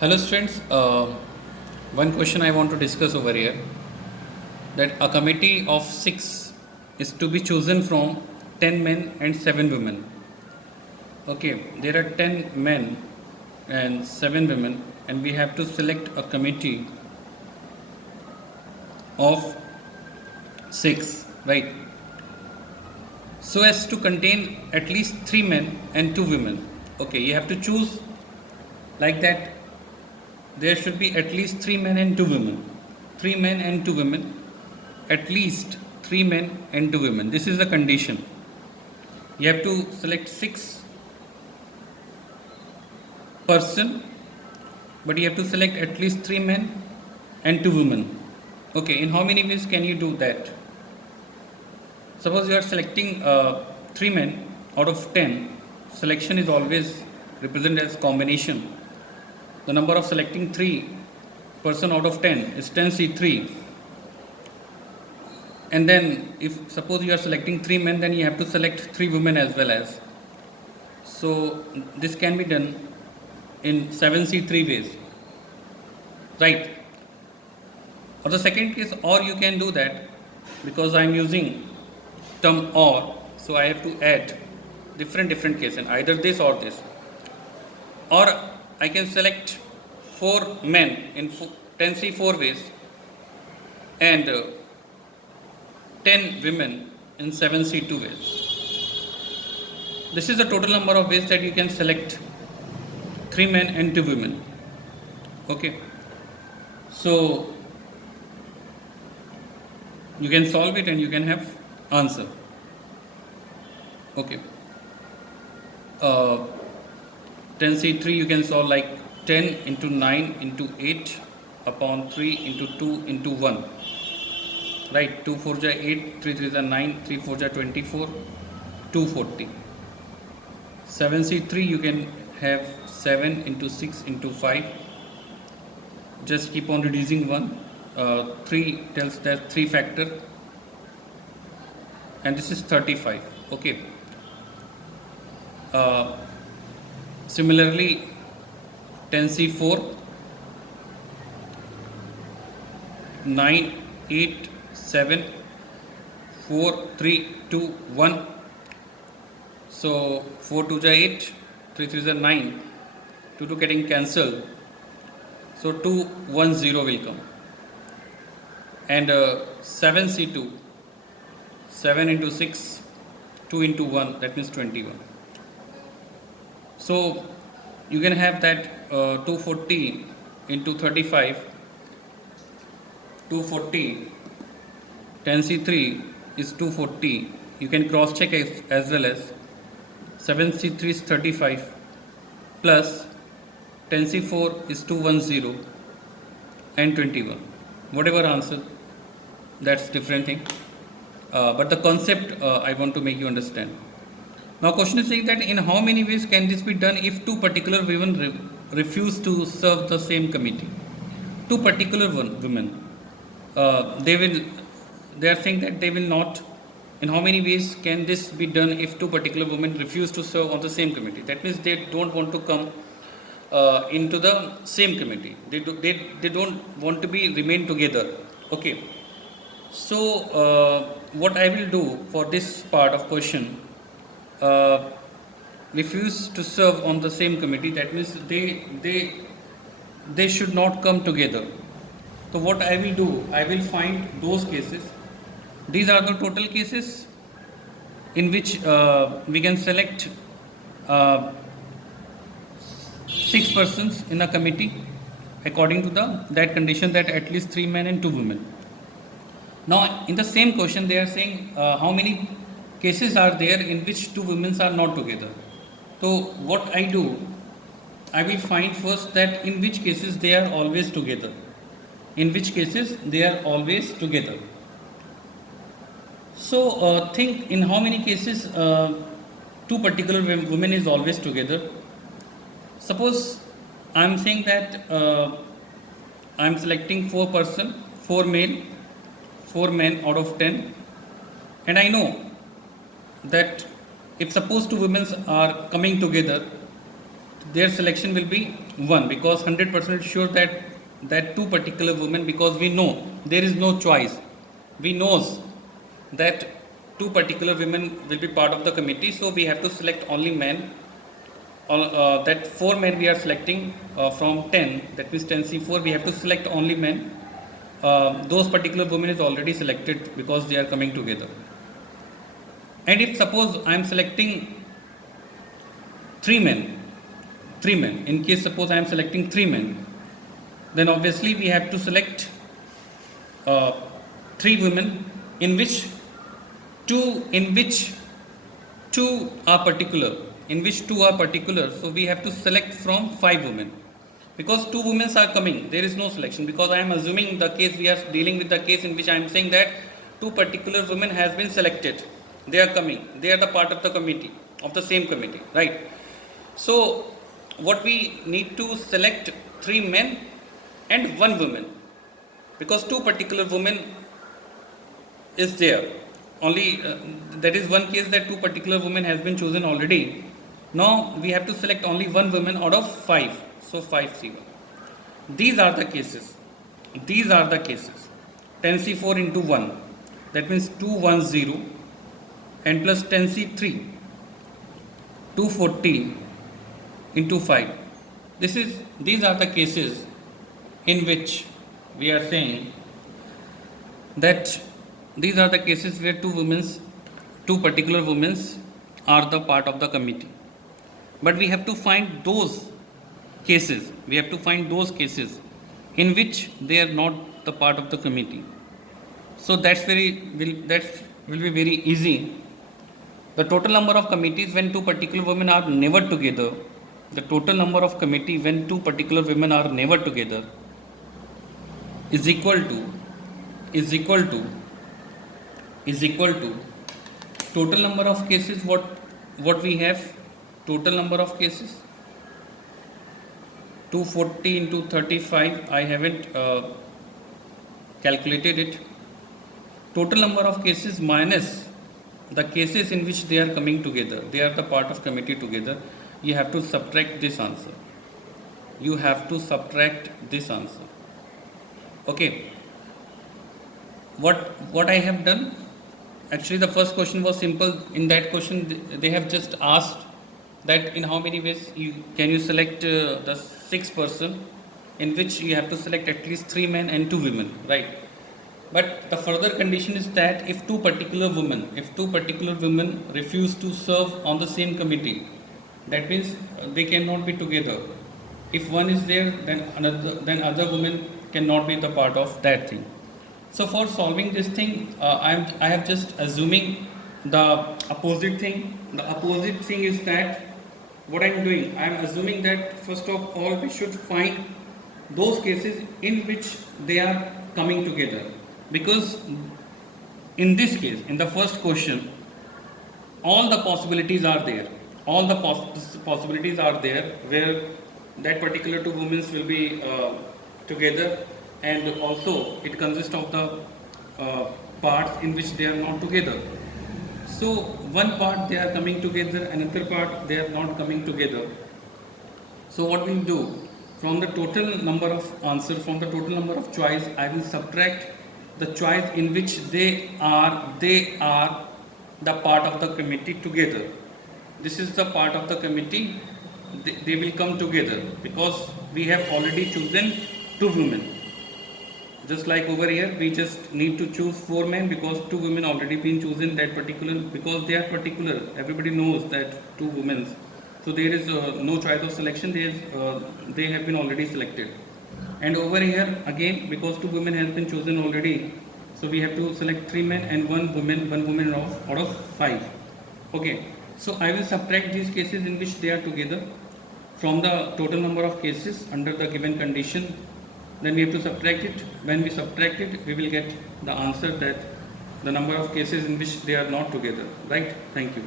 Hello students, one question I want to discuss over here, that a committee of 6 is to be chosen from 10 men and 7 women. Okay, there are 10 men and 7 women, and we have to select a committee of 6, right? So as to contain at least 3 men and 2 women. Okay, you have to choose like that. There should be at least 3 men and 2 women. 3 men and 2 women. At least 3 men and 2 women. This is the condition. You have to select 6 person, but you have to select at least 3 men and 2 women. Okay, in how many ways can you do that? Suppose you are selecting 3 men out of 10. Selection is always represented as combination. The number of selecting 3 person out of 10 is 10C3. And then if suppose you are selecting 3 men, then you have to select 3 women as well as. So this can be done in 7C3 ways, right? Or the second case, or you can do that, because I am using term or, so I have to add different cases, either this or this. Or I can select 4 men in 10C4 ways and 10 women in 7C2 ways. This is the total number of ways that you can select 3 men and 2 women. Okay, so you can solve it and you can have answer. Okay, 10C3 you can solve like 10 into 9 into 8 upon 3 into 2 into 1. Right, 2 4 ja 8, 3 3 ja 9, 3 4 ja 24, 240. 7C3 you can have 7 into 6 into 5. Just keep on reducing 1. 3 tells that 3 factor, and this is 35. Okay. Similarly, 10C4, 9, 8, 7, 4, 3, 2, 1. So 4 2 ja 8, 3 3 ja 9, 2 2 getting cancelled. So 2 1 0 will come. And 7C2, 7 into 6, 2 into 1, that means 21. So you can have that 240 into 35, 240, 10C3 is 240. You can cross check as well as 7C3 is 35 plus 10C4 is 210 and 21. Whatever answer, that's different thing. But the concept I want to make you understand. Now question is saying that in how many ways can this be done if 2 particular women refuse to serve the same committee? 2 particular women, they are saying that they will not. In how many ways can this be done if 2 particular women refuse to serve on the same committee? That means they don't want to come into the same committee. They don't want to be remain together. Okay. So what I will do for this part of question, refuse to serve on the same committee, that means they should not come together. So what I will do, I will find those cases. These are the total cases in which we can select 6 persons in a committee according to that condition, that at least 3 men and 2 women. Now in the same question they are saying how many cases are there in which 2 women are not together. So what I do, I will find first that in which cases they are always together. In which cases they are always together. So think in how many cases 2 particular women is always together. Suppose I am saying that I am selecting 4 person, 4 male, 4 men out of 10, and I know that if suppose 2 women are coming together, their selection will be 1, because 100% sure that two particular women, because we know there is no choice, we knows that two particular women will be part of the committee, so we have to select only men. That 4 men we are selecting from 10, that means 10C4, we have to select only men. Those particular women is already selected because they are coming together. And if suppose I am selecting 3 men, in case suppose I am selecting 3 men, then obviously we have to select 3 women in which two are particular, so we have to select from 5 women, because 2 women are coming, there is no selection, because I am assuming the case, we are dealing with the case in which I am saying that 2 particular women has been selected, they are coming, they are the part of the committee, of the same committee, right? So what we need to select 3 men and 1 woman, because 2 particular women is there only, that is one case that 2 particular women has been chosen already. Now we have to select only 1 woman out of 5, so 5C1. These are the cases, 10C4 into 1, that means 210, and plus 10C3, 240 into 5. These are the cases in which we are saying that these are the cases where two particular women are the part of the committee. But we have to find those cases, in which they are not the part of the committee. So that will be very easy. The total number of committees when 2 particular women are never together, is equal to total number of cases, what we have, total number of cases 240 into 35, I haven't calculated it, total number of cases minus the cases in which they are coming together, they are the part of committee together. You have to subtract this answer, okay. What I have done, actually the first question was simple. In that question they have just asked that in how many ways can you select the 6 person, in which you have to select at least 3 men and 2 women, right? But the further condition is that if two particular women refuse to serve on the same committee, that means they cannot be together. If one is there, then other women cannot be the part of that thing. So for solving this thing, I have just assuming the opposite thing. The opposite thing is that what I am doing, I am assuming that first of all we should find those cases in which they are coming together, because in this case, in the first question, all the possibilities are there. Where that particular 2 women will be together, and also it consists of the parts in which they are not together. So one part they are coming together, another part they are not coming together. So what we will do, from the total number of answers, from the total number of choice, I will subtract the choice in which they are the part of the committee together. This is the part of the committee, they will come together, because we have already chosen 2 women. Just like over here, we just need to choose 4 men, because 2 women already been chosen, that particular, because they are particular, everybody knows that 2 women, so there is no choice of selection, they have been already selected. And over here again, because 2 women has been chosen already, so we have to select 3 men and 1 woman out of 5. Okay, so I will subtract these cases in which they are together from the total number of cases under the given condition. Then we have to subtract it. When we subtract it, we will get the answer, that the number of cases in which they are not together, right? Thank you.